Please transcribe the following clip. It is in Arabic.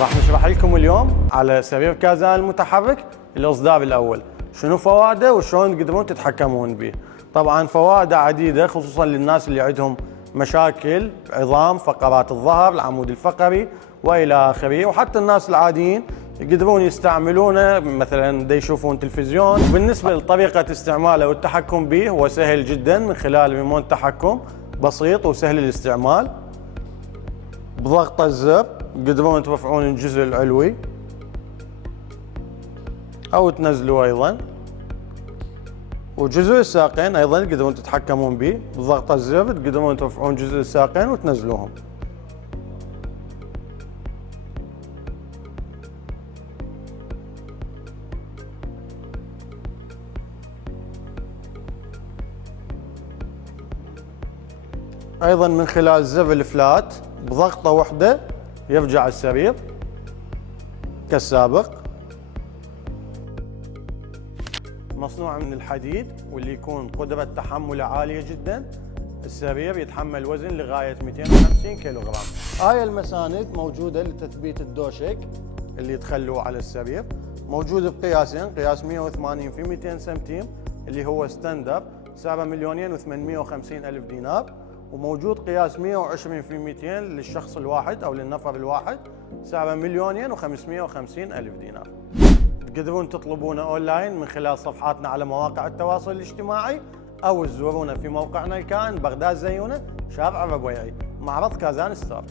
راح نشرح لكم اليوم على سرير كازان المتحرك الإصدار الأول، شنو فوائده وشلون تقدرون تتحكمون به. طبعا فوائده عديدة خصوصا للناس اللي عندهم مشاكل عظام، فقرات الظهر، العمود الفقري والى اخره، وحتى الناس العاديين يقدرون يستعملونه مثلا دا يشوفون تلفزيون. بالنسبة لطريقة استعماله والتحكم به هو سهل جدا من خلال ريموت تحكم بسيط وسهل الاستعمال. بضغط الزر تقدرون ترفعون الجزء العلوي او تنزلوه ايضا، وجزء الساقين ايضا تقدرون تتحكمون به. بضغط الزر تقدرون ترفعون جزء الساقين وتنزلوهم. ايضا من خلال زر الفلات بضغطة واحدة يرجع السرير كالسابق. مصنوع من الحديد واللي يكون قدرة تحمله عالية جدا. السرير يتحمل وزن لغاية 250 كيلوغرام. هاي المساند موجودة لتثبيت الدوشك اللي تخلوه على السرير. موجود بقياسين، قياس 180 في 200 سنتيم اللي هو ستاندر سعره 2,850,000 دينار، وموجود قياس 120 في 200 للشخص الواحد او للنفر الواحد سعره 2,550,000 دينار. تقدرون تطلبونه اونلاين من خلال صفحاتنا على مواقع التواصل الاجتماعي او تزورونا في موقعنا الكائن بغداد زيونة، شارع الربيعي، معرض كازان ستار.